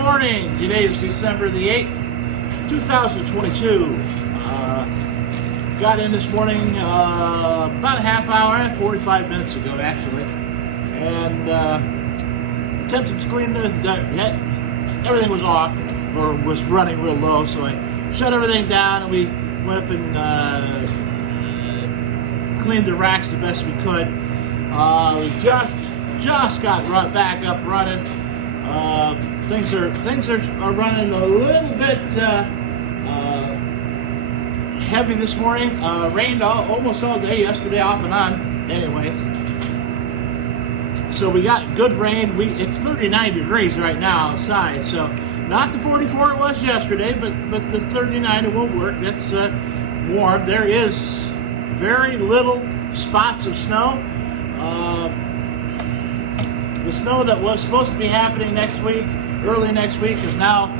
morning. Today is December the 8th, 2022. Got in this morning about a half hour, 45 minutes ago actually, and attempted to clean everything was off, or was running real low, so I shut everything down and we went up and cleaned the racks the best we could. We just got back up running. Things are running a little bit heavy this morning. Rained almost all day yesterday, off and on. Anyways, so we got good rain. It's 39 degrees right now outside, so not the 44 it was yesterday, but the 39 it will work. That's warm. There is very little spots of snow. The snow that was supposed to be happening next week, early next week, is now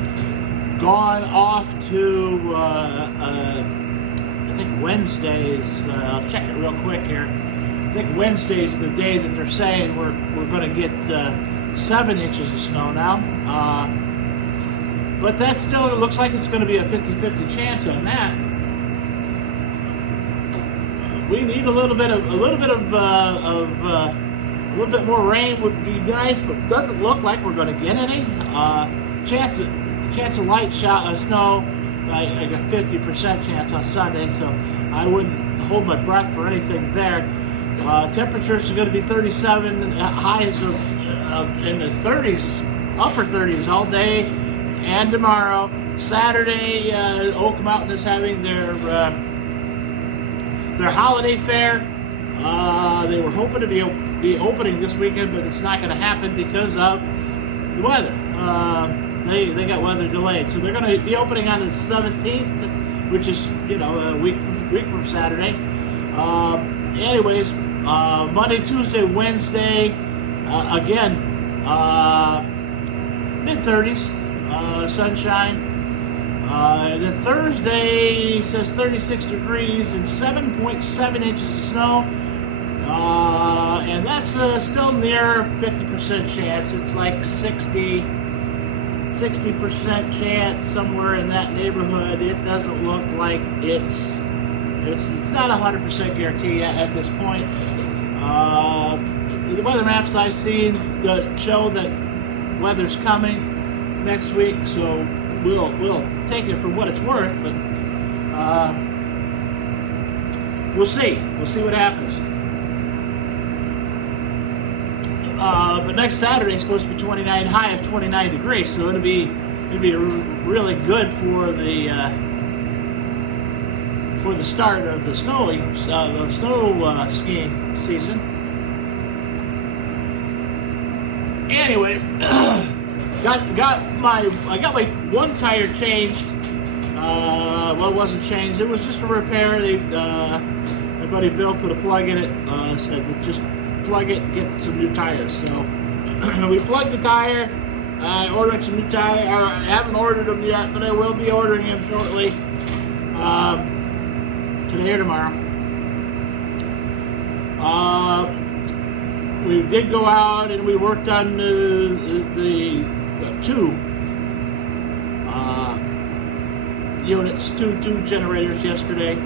gone off to, I think Wednesday is, I'll check it real quick here. I think Wednesday is the day that they're saying we're going to get 7 inches of snow now. But that still, it looks like it's going to be a 50-50 chance on that. We need a little bit more rain would be nice, but doesn't look like we're going to get any. Chance of light snow, like a 50% chance on Sunday, so I wouldn't hold my breath for anything there. Temperatures are going to be 37, highs of in the 30s, upper 30s all day and tomorrow. Saturday, Oak Mountain is having their holiday fair. They were hoping to be opening this weekend, but it's not going to happen because of the weather. They got weather delayed, so they're going to be opening on the 17th, which is a week from Saturday. Anyways, Monday, Tuesday, Wednesday, again mid-30s, sunshine. Then Thursday says 36 degrees and 7.7 inches of snow. And that's still near 50% chance. It's like 60% chance, somewhere in that neighborhood. It doesn't look like it's not 100% guarantee at this point. The weather maps I've seen show that weather's coming next week, so we'll take it for what it's worth, but we'll see what happens. But next Saturday is supposed to be 29, high of 29 degrees, so it'd be really good for the start of the snow skiing season. Anyways, I got my one tire changed. Well, it wasn't changed. It was just a repair. My buddy Bill put a plug in it. Said just plug it and get some new tires. So we plugged the tire. I ordered some new tires. I haven't ordered them yet, but I will be ordering them shortly. Today or tomorrow. We did go out and we worked on the two units, two generators yesterday.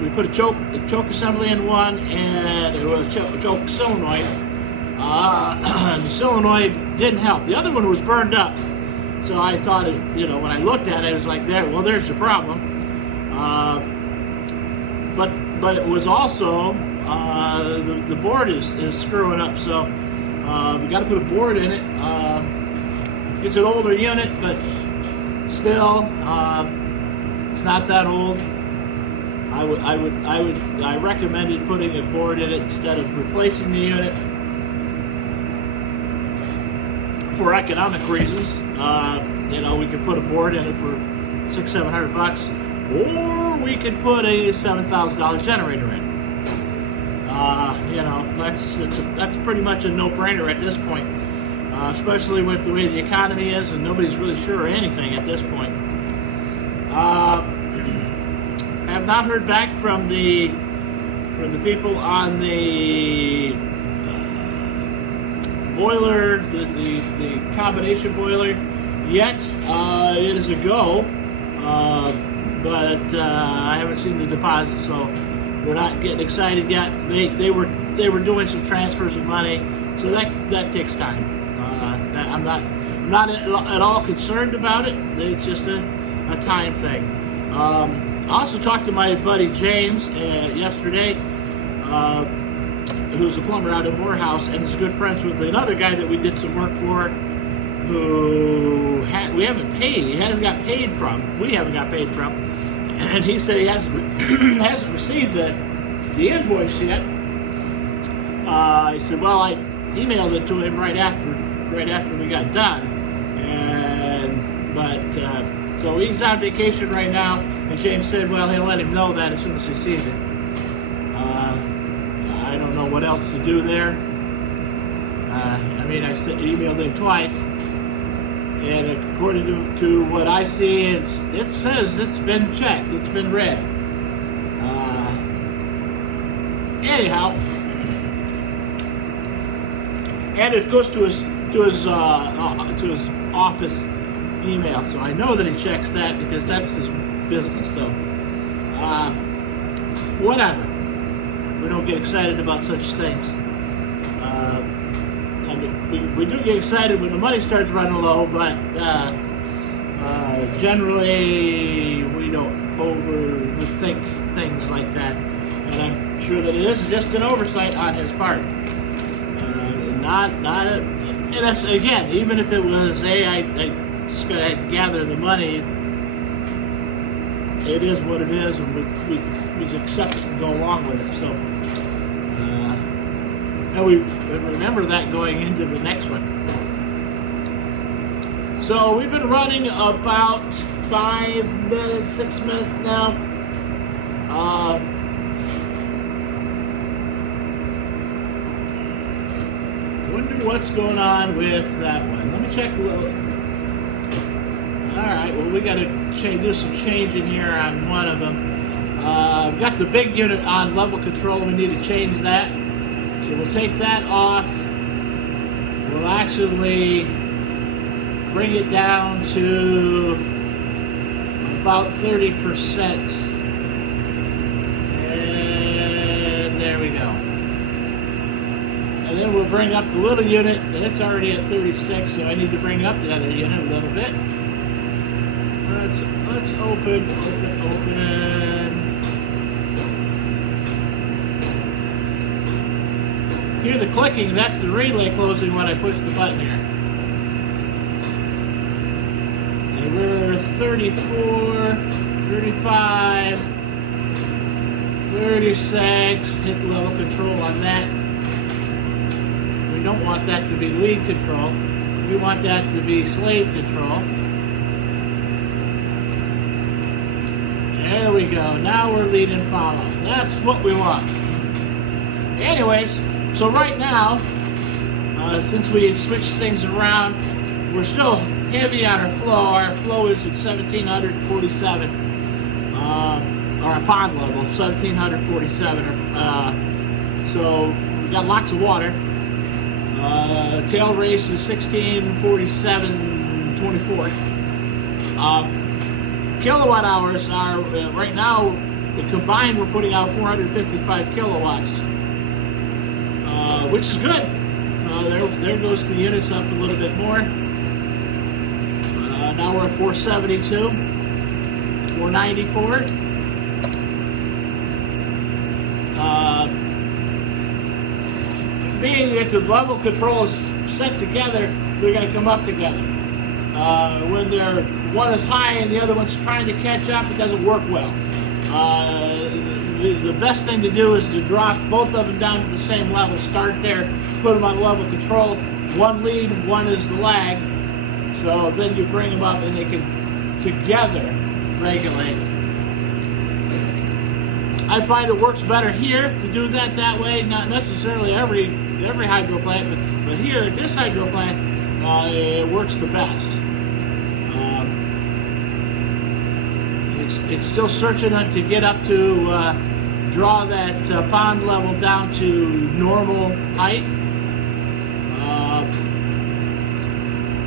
We put a choke assembly in one, and it was a choke solenoid. The solenoid didn't help. The other one was burned up, so I thought when I looked at it, it was like there's the problem. But it was also the board is screwing up, so we got to put a board in it. It's an older unit, but still, it's not that old. I recommended putting a board in it instead of replacing the unit for economic reasons. We could put a board in it for $600-700, or we could put a $7,000 generator in. That's pretty much a no-brainer at this point, especially with the way the economy is, and nobody's really sure of anything at this point. I have not heard back from the people on the boiler, the combination boiler yet. It is a go, but I haven't seen the deposit, so we're not getting excited yet. They were doing some transfers of money, so that takes time. I'm not at all concerned about it. It's just a time thing. I also talked to my buddy James yesterday, who's a plumber out in Morehouse, and is good friends with another guy that we did some work for, who we haven't paid. He hasn't got paid from. We haven't got paid from, and he said he hasn't received the invoice yet. He said, well, I emailed it to him right after we got done, so he's on vacation right now, and James said, well, he'll let him know that as soon as he sees it. I don't know what else to do there. I emailed him twice, and according to what I see, it says it's been checked, it's been read. Anyhow, and it goes to his office email, so I know that he checks that because that's his business. So, whatever. We don't get excited about such things. We do get excited when the money starts running low, but generally we don't overthink things like that. And I'm sure that it is just an oversight on his part. And that's, again, even if it was, I just gotta gather the money, it is what it is, and we just accept it and go along with it. So, and we remember that going into the next one. So we've been running about 5 minutes, 6 minutes now. Wonder what's going on with that one. Let me check a little. Alright, well, we got to do some changing here on one of them. We've got the big unit on level control. We need to change that. So we'll take that off. We'll actually bring it down to about 30%. And there we go. And then we'll bring up the little unit, and it's already at 36, so I need to bring up the other unit a little bit. Let's open. Hear the clicking, that's the relay closing when I push the button here. And we're 34, 35, 36, hit level control on that. We don't want that to be lead control. We want that to be slave control. There we go. Now we're lead and follow. That's what we want. Anyways, so right now, since we've switched things around, we're still heavy on our flow. Our flow is at 1747, or our pond level, 1747. So we've got lots of water. Tail race is 1647.24. Kilowatt hours are, right now, the combined we're putting out 455 kilowatts, which is good. There goes the units up a little bit more. Now we're at 472, 494. Being that the level control is set together, they're going to come up together. When one is high and the other one's trying to catch up, it doesn't work well. The best thing to do is to drop both of them down to the same level. Start there, put them on level control. One lead, one is the lag. So then you bring them up and they can together regulate. I find it works better here to do that way. Not necessarily every hydro plant, but here at this hydro plant, it works the best. It's still searching to get up to draw that pond level down to normal height.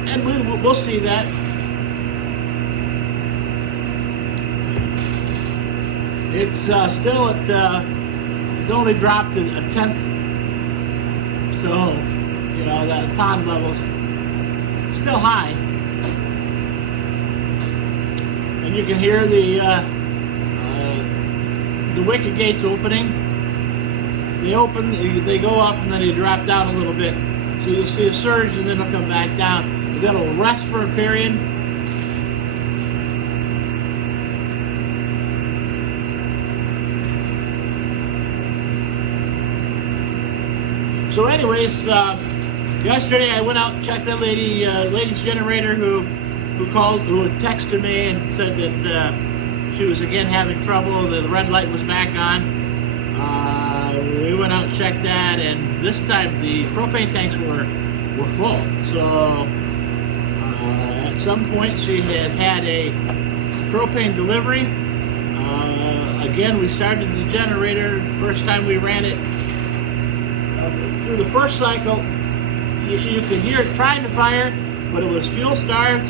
and we'll see that. It's still at, it only dropped a tenth, so, you know, that pond level's still high. And you can hear the wicket gates opening. They open, they go up, and then they drop down a little bit. So you'll see a surge, and then they'll come back down. And then it'll rest for a period. So anyways, yesterday I went out and checked that lady's generator who had texted me and said that she was again having trouble. The red light was back on. We went out and checked that, and this time the propane tanks were full. So at some point she had a propane delivery. Again, we started the generator. First time we ran it, through the first cycle, you could hear it trying to fire, but it was fuel starved.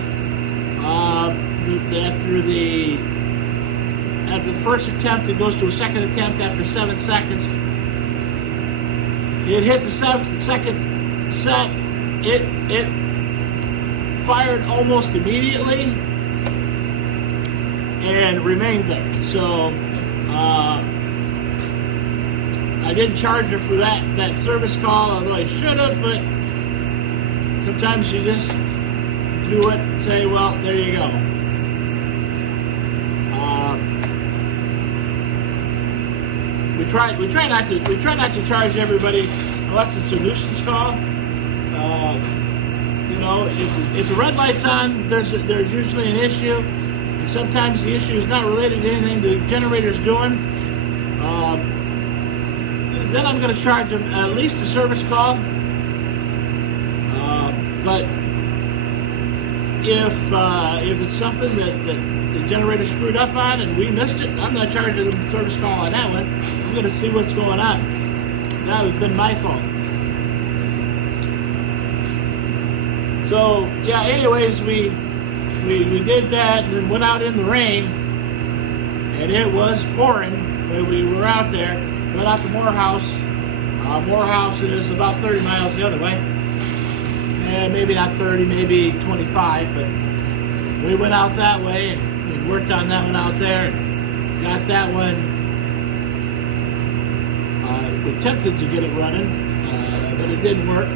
After the first attempt, it goes to a second attempt after 7 seconds. It hit the second set. It fired almost immediately and remained there. So I didn't charge her for that service call, although I should have, but sometimes you just do it and say, well, there you go. We try not to charge everybody unless it's a nuisance call. You know, if the red light's on, there's usually an issue. And sometimes the issue is not related to anything the generator's doing. Then I'm going to charge them at least a service call. But if it's something that the generator screwed up on and we missed it, I'm not charging them a service call on that one. I'm going to see what's going on. That would have been my fault. So yeah. Anyways, we did that and then went out in the rain, and it was pouring when we were out there. Went out to Morehouse. Morehouse is about 30 miles the other way. Maybe not 30, maybe 25, but we went out that way and we worked on that one out there and got that one. We attempted to get it running, but it didn't work.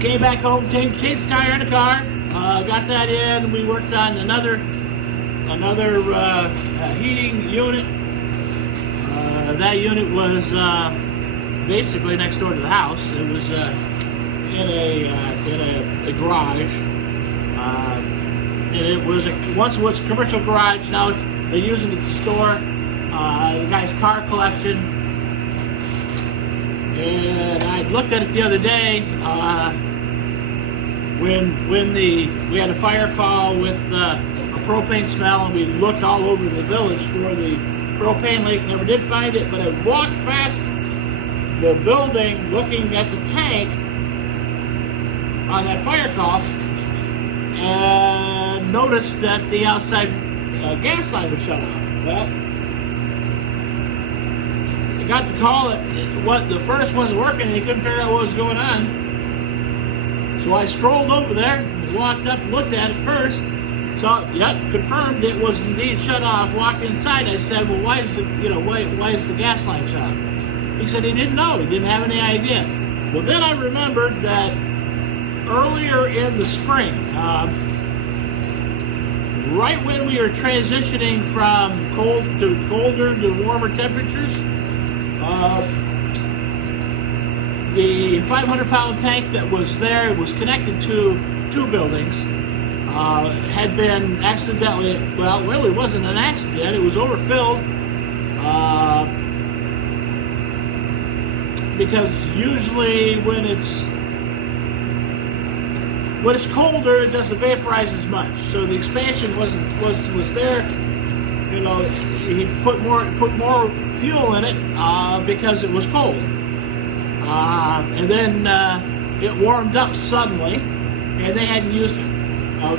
Came back home, changed the tire in the car, got that in. We worked on another heating unit. That unit was basically next door to the house. It was in a garage, and it was once it was a commercial garage. Now they're using it to store the guy's car collection. And I looked at it the other day when we had a fire call with a propane smell, and we looked all over the village for the propane leak. Never did find it, but I walked past the building looking at the tank on that fire call and noticed that the outside gas line was shut off. Well, I got the call that the furnace wasn't working and they couldn't figure out what was going on. So I strolled over there and walked up and looked at it first. So, yep, confirmed it was indeed shut off. Walked inside. I said, "Well, why is the gas line shut off?" He said he didn't know. He didn't have any idea. Well, then I remembered that earlier in the spring, right when we were transitioning from colder to warmer temperatures, the 500-pound tank that was there, was connected to two buildings. Had been accidentally, well, really wasn't an accident, it was overfilled, because usually when it's colder, it doesn't vaporize as much. So the expansion was there. You know, he put more fuel in it because it was cold. and then it warmed up suddenly, and they hadn't used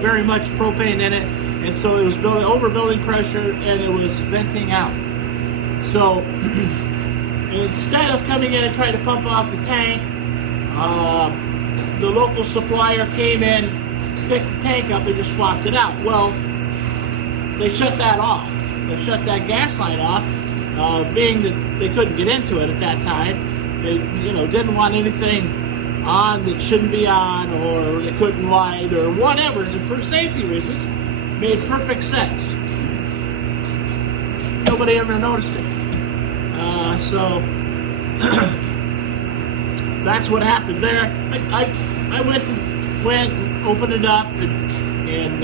very much propane in it, and so it was overbuilding pressure, and it was venting out. So instead of coming in and trying to pump off the tank, the local supplier came in, picked the tank up, and just swapped it out. Well, they shut that off. They shut that gas line off, being that they couldn't get into it at that time. They, didn't want anything on that shouldn't be on, or they couldn't light, or whatever. For safety reasons, made perfect sense. Nobody ever noticed it. So that's what happened there. I went and opened it up and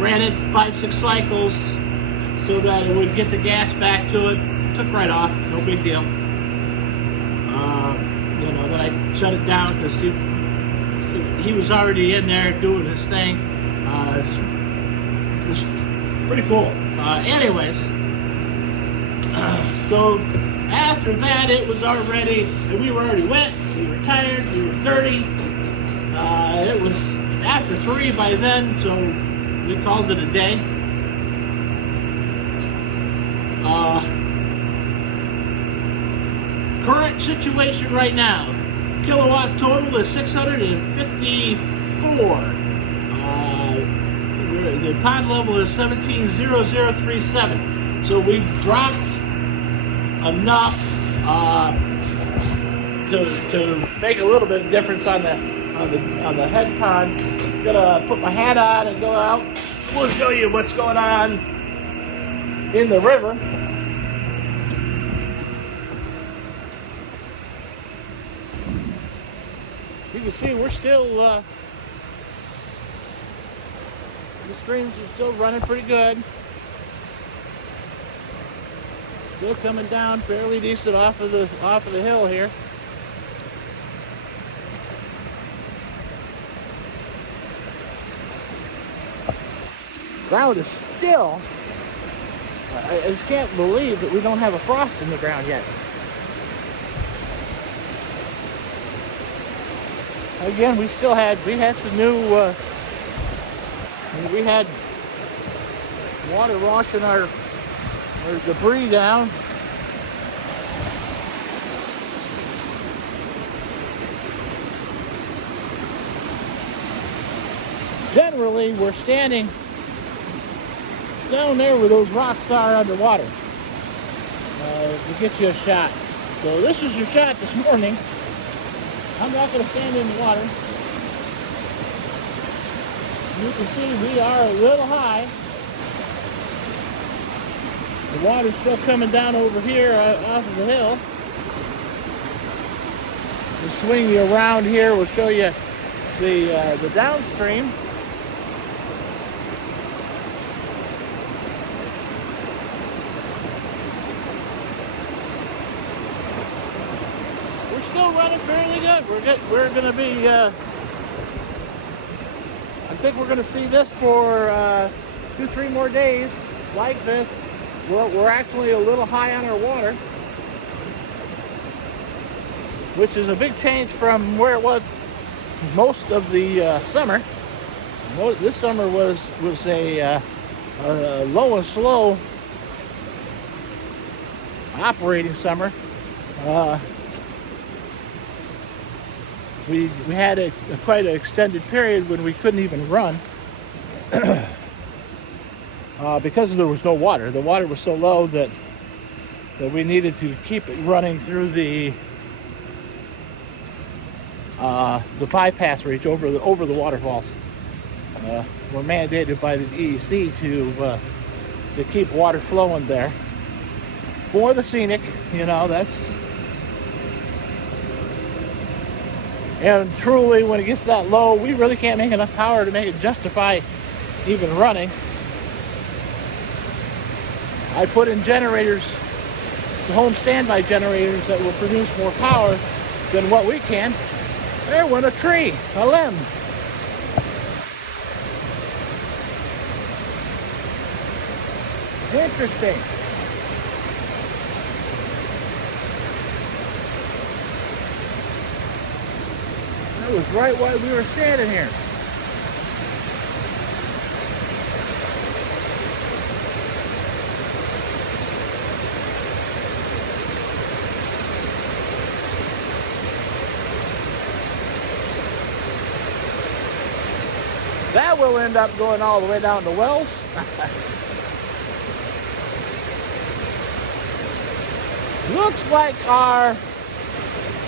ran it 5-6 cycles so that it would get the gas back to it. Took right off, no big deal. Then I shut it down because he was already in there doing his thing. It was pretty cool. Anyways, so after that, it was already, we were already wet, we were tired, we were dirty. It was after 3 by then, so we called it a day. Current situation right now, kilowatt total is 654. The pond level is 170037. So we've dropped enough to make a little bit of difference on the head pond. I'm gonna put my hat on and go out. We'll show you what's going on in the river. You can see we're still the streams are still running pretty good. Still coming down fairly decent off of the hill here. Ground is still. I just can't believe that we don't have a frost in the ground yet. Again, we had some new. We had water washing our debris down. Generally, we're standing down there where those rocks are underwater to get you a shot. So this is your shot this morning. I'm not going to stand in the water. You can see we are a little high. The water's still coming down over here off of the hill. We'll swing you around here. We'll show you the downstream. We're still running fairly good. We're going to be. I think we're going to see this for 2-3 more days like this. We're actually a little high on our water, which is a big change from where it was most of the summer. This summer was a low and slow operating summer. We had quite an extended period when we couldn't even run because there was no water. The water was so low that we needed to keep it running through the bypass reach over the waterfalls. We're mandated by the DEC to keep water flowing there for the scenic. That's. And truly, when it gets that low, we really can't make enough power to make it justify even running. I put in generators, the home standby generators that will produce more power than what we can. There went a tree, a limb. Interesting. That was right while we were standing here. That will end up going all the way down to Wells. Looks like our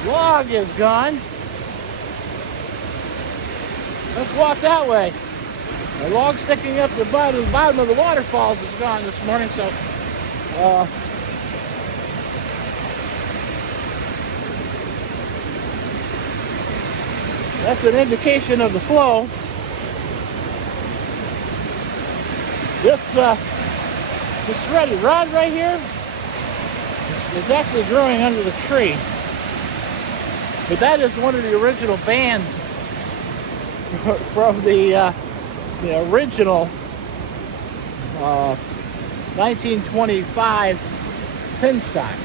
log is gone. Let's walk that way. Our log sticking up the bottom of the waterfalls is gone this morning, so that's an indication of the flow. This shredded rod right here is actually growing under the tree. But that is one of the original bands from the original 1925 pinstock.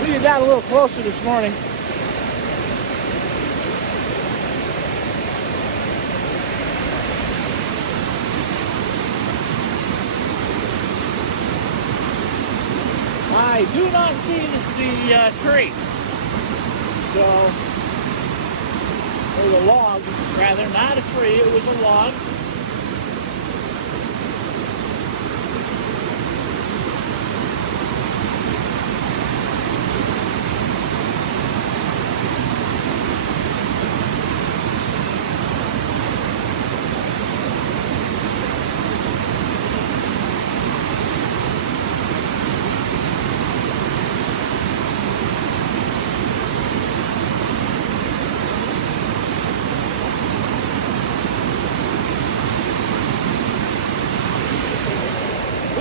We got a little closer this morning. I do not see the tree. So, or the log, rather, not a tree, it was a log.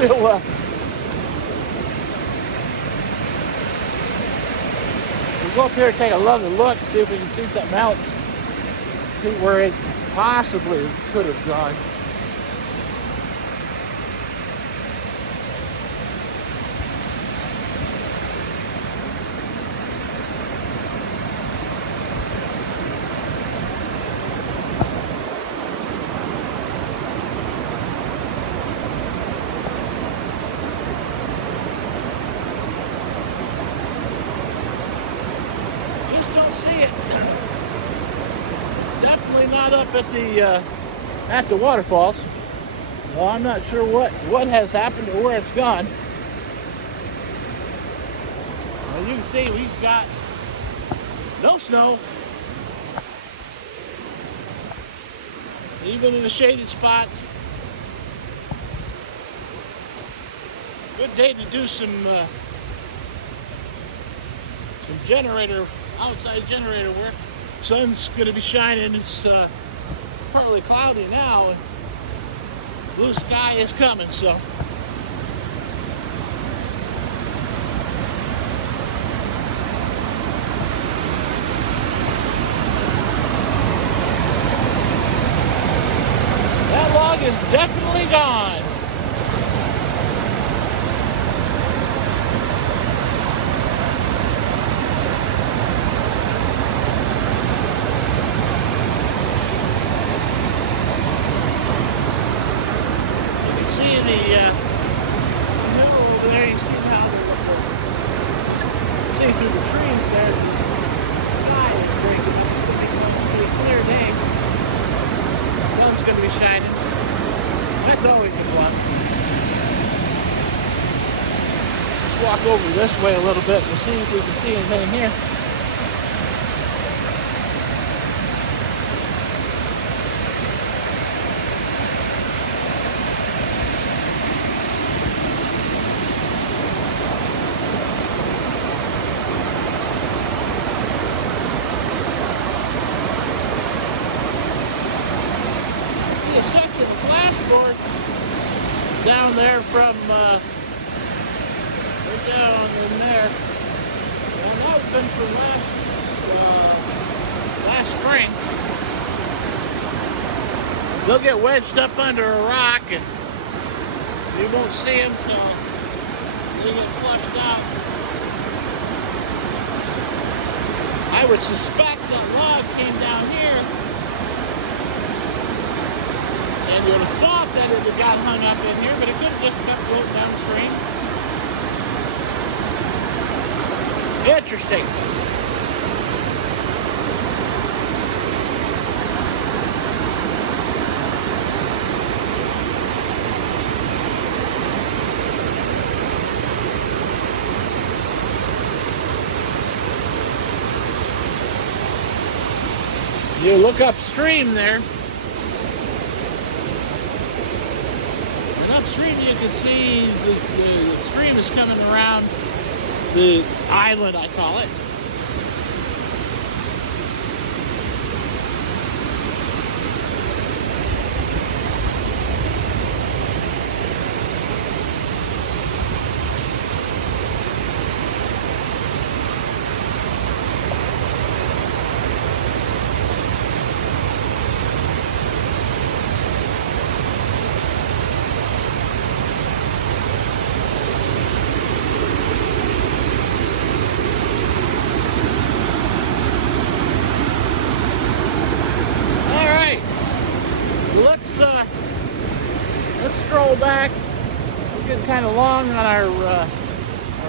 We'll go up here and take another look, see if we can see something else. See where it possibly could have gone. Not up at the waterfalls. Well, I'm not sure what has happened or where it's gone. As you can see, we've got no snow, even in the shaded spots. Good day to do some outside generator work. Sun's going to be shining. It's partly cloudy now, and blue sky is coming, so that log is definitely gone. See the middle over there, you see how see through the trees there, the sky is breaking up. It's going to be a pretty clear day. The sun's going to be shining. That's always a plus. Let's walk over this way a little bit and see if we can see anything here. A section of flashboard down there from right down in there, and that was been from last spring. they'll get wedged up under a rock and you won't see them till they get flushed out. I would suspect that log came down here, and you would have thought that it had got hung up in here, but it could have just got floating downstream. Interesting. You look upstream there, and upstream you can see the stream is coming around the island, I call it. Let's stroll back. We're getting kind of long on our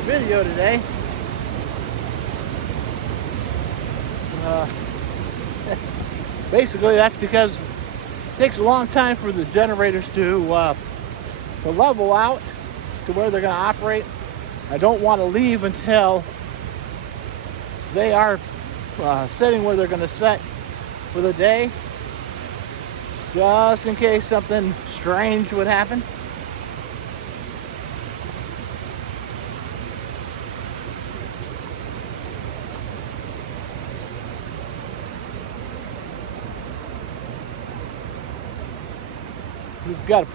video today. Basically, that's because it takes a long time for the generators to level out to where they're going to operate. I don't want to leave until they are setting where they're going to set for the day, just in case something strange would happen. We've got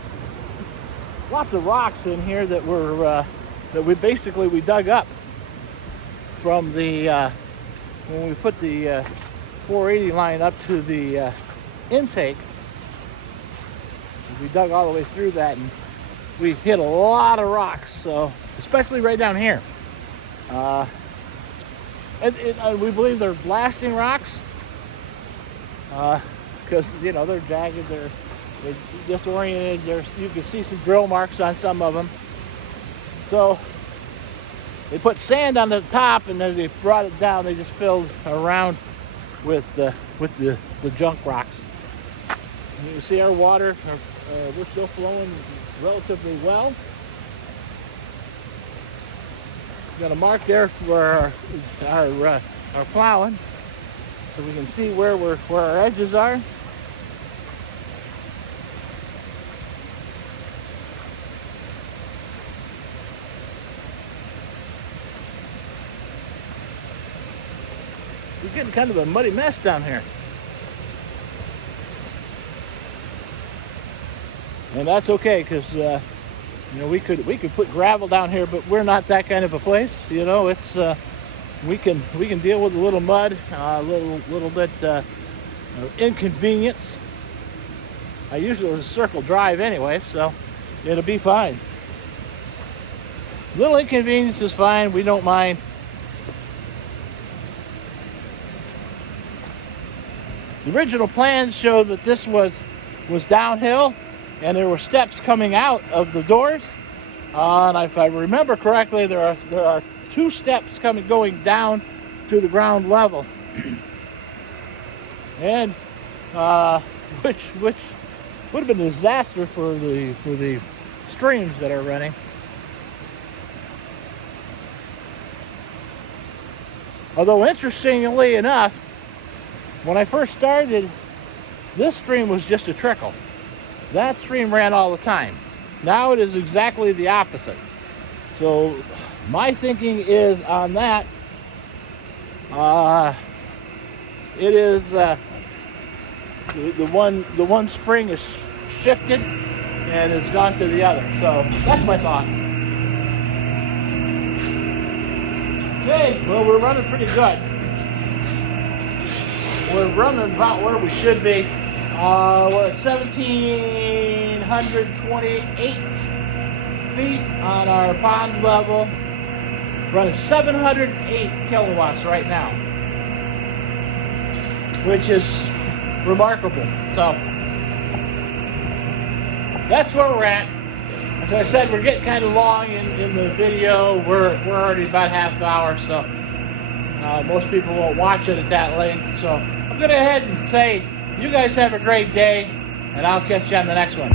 lots of rocks in here that we dug up from the when we put the 480 line up to the intake. We dug all the way through that, and we hit a lot of rocks. So, especially right down here, and we believe they're blasting rocks because they're jagged, they're disoriented. You can see some drill marks on some of them. So they put sand on the top, and as they brought it down, they just filled around with the junk rocks. And you can see our water. We're still flowing relatively well. Got a mark there for our plowing, so we can see where our edges are. We're getting kind of a muddy mess down here. And that's okay, because we could put gravel down here, but we're not that kind of a place. It's we can deal with a little mud, a little bit inconvenience. I usually circle drive anyway, so it'll be fine. Little inconvenience is fine. We don't mind. The original plans show that this was downhill, and there were steps coming out of the doors. And if I remember correctly, there are 2 steps going down to the ground level, and which would have been a disaster for the streams that are running. Although interestingly enough, when I first started, this stream was just a trickle. That stream ran all the time. Now it is exactly the opposite. So my thinking is on that, it is the one spring is shifted and it's gone to the other. So that's my thought. Okay, well, we're running pretty good. We're running about where we should be. We're at 1,728 feet on our pond level. Running 708 kilowatts right now, which is remarkable. So that's where we're at. As I said, we're getting kind of long in the video. We're already about half an hour, so most people won't watch it at that length. So I'm going to go ahead and say, you guys have a great day, and I'll catch you on the next one.